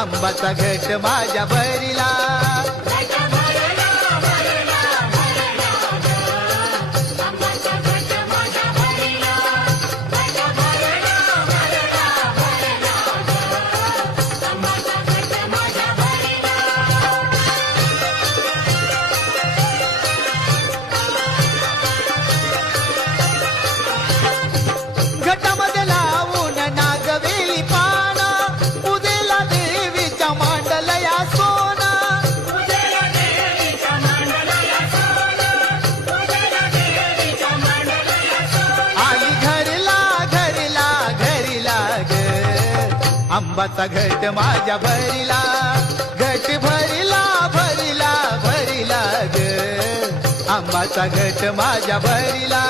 आंबाचा घट माझ्या भरिला घटामध्ये लावून नागवेली पाना पूजेला देवीच्या मांडलया सोना आली घरला घरला घरला ग आंबाचा घट माझ्या भरिला घट भरिला भरिला भरिला ग आंबाचा घट माझ्या भरिला